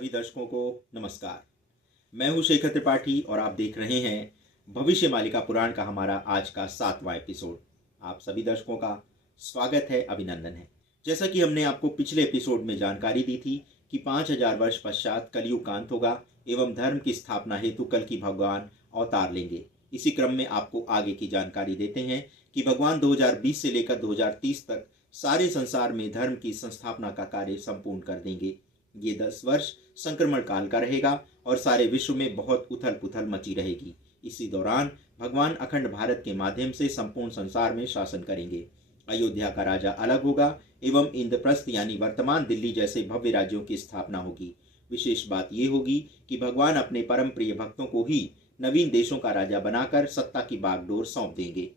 सभी दर्शकों को नमस्कार। मैं हूं शेखर त्रिपाठी और आप देख रहे हैं भविष्य मालिका पुराण का हमारा आज का 7वां एपिसोड। आप सभी दर्शकों का स्वागत है, अभिनंदन है। जैसा कि हमने आपको पिछले एपिसोड में जानकारी दी थी कि 5000 वर्ष पश्चात कलयुग का अंत होगा एवं धर्म की स्थापना हेतु कल की भगवान अवतार लेंगे। इसी क्रम में आपको आगे की जानकारी देते हैं कि भगवान 2020 से लेकर 2030 तक सारे संसार में धर्म की संस्थापना का कार्य संपूर्ण कर देंगे। ये 10 वर्ष संक्रमण काल का रहेगा और सारे विश्व में बहुत उथल पुथल मची रहेगी। इसी दौरान भगवान अखंड भारत के माध्यम से संपूर्ण संसार में शासन करेंगे। अयोध्या का राजा अलग होगा एवं इंद्रप्रस्थ यानी वर्तमान दिल्ली जैसे भव्य राज्यों की स्थापना होगी। विशेष बात यह होगी कि भगवान अपने परम प्रिय भक्तों को ही नवीन देशों का राजा बनाकर सत्ता की बागडोर सौंप देंगे।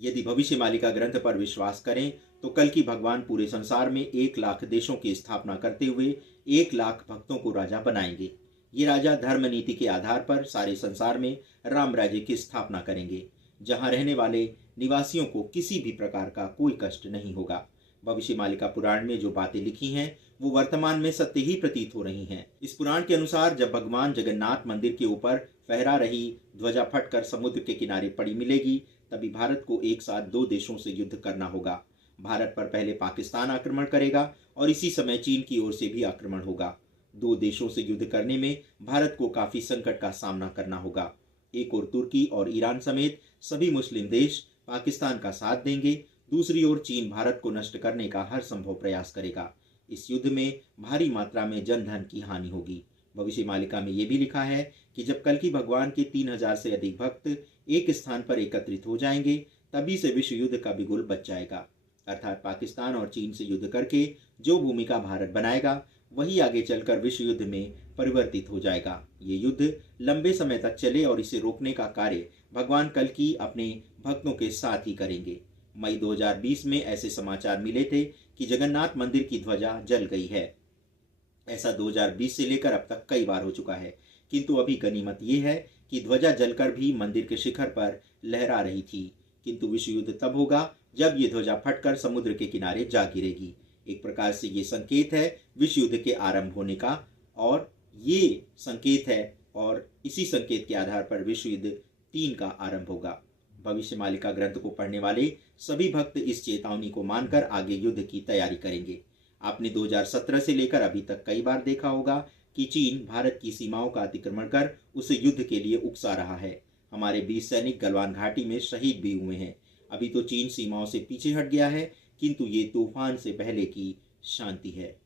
यदि भविष्य मालिका ग्रंथ पर विश्वास करें तो कल की भगवान पूरे संसार में 1 लाख देशों की स्थापना करते हुए 1 लाख भक्तों को राजा बनाएंगे। ये राजा धर्म नीति के आधार पर सारे संसार में राम राज्य की स्थापना करेंगे, जहां रहने वाले निवासियों को किसी भी प्रकार का कोई कष्ट नहीं होगा। भविष्य मालिका पुराण में जो बातें लिखी हैं वो वर्तमान में सत्य ही प्रतीत हो रही हैं। इस पुराण के अनुसार जब भगवान जगन्नाथ मंदिर के ऊपर फहरा रही ध्वजा फटकर समुद्र के किनारे पड़ी मिलेगी, तभी भारत को एक साथ 2 देशों से युद्ध करना होगा। भारत पर पहले पाकिस्तान आक्रमण करेगा और इसी समय चीन की ओर से भी आक्रमण होगा। 2 देशों से युद्ध करने में भारत को काफी संकट का सामना करना होगा। एक ओर तुर्की और ईरान समेत सभी मुस्लिम देश पाकिस्तान का साथ देंगे, दूसरी ओर चीन भारत को नष्ट करने का हर संभव प्रयास करेगा। इस युद्ध में भारी मात्रा में जन धन की हानि होगी। भविष्य मालिका में यह भी लिखा है कि जब कल की भगवान के 3000 से अधिक भक्त एक स्थान पर एकत्रित हो जाएंगे, तभी से विश्व युद्ध का बिगुल बच जाएगा। अर्थात पाकिस्तान और चीन से युद्ध करके जो भूमिका भारत बनाएगा वही आगे चलकर विश्व युद्ध में परिवर्तित हो जाएगा। ये युद्ध लंबे समय तक चले और इसे रोकने का कार्य भगवान कल की अपने भक्तों के साथ ही करेंगे। मई 2020 में ऐसे समाचार मिले थे कि जगन्नाथ मंदिर की ध्वजा जल गई है। ऐसा 2020 से लेकर अब तक कई बार हो चुका है, किंतु अभी गनीमत यह है कि ध्वजा जलकर भी मंदिर के शिखर पर लहरा रही थी। किंतु विश्व युद्ध तब होगा जब ये ध्वजा फटकर समुद्र के किनारे जा गिरेगी। एक प्रकार से ये संकेत है विश्व युद्ध के आरंभ होने का, और ये संकेत है और इसी संकेत के आधार पर विश्व युद्ध 3 का आरंभ होगा। भविष्य मालिका ग्रंथ को पढ़ने वाले सभी भक्त इस चेतावनी को मानकर आगे युद्ध की तैयारी करेंगे। आपने 2017 से लेकर अभी तक कई बार देखा होगा कि चीन भारत की सीमाओं का अतिक्रमण कर उसे युद्ध के लिए उकसा रहा है। हमारे 20 सैनिक गलवान घाटी में शहीद भी हुए हैं। अभी तो चीन सीमाओं से पीछे हट गया है, किंतु ये तूफान से पहले की शांति है।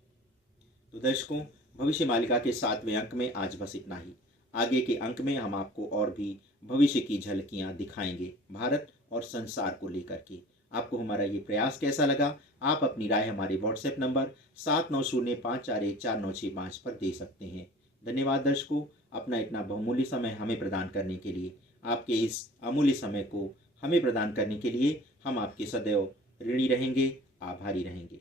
तो दर्शकों, भविष्य मालिका के 7वें अंक में आज बस इतना ही। आगे के अंक में हम आपको और भी भविष्य की झलकियां दिखाएंगे भारत और संसार को लेकर के। आपको हमारा ये प्रयास कैसा लगा, आप अपनी राय हमारे व्हाट्सएप नंबर 7905414965 पर दे सकते हैं। धन्यवाद दर्शकों, अपना इतना बहुमूल्य समय हमें प्रदान करने के लिए। आपके इस अमूल्य समय को हमें प्रदान करने के लिए हम आपके सदैव ऋणी रहेंगे, आभारी रहेंगे।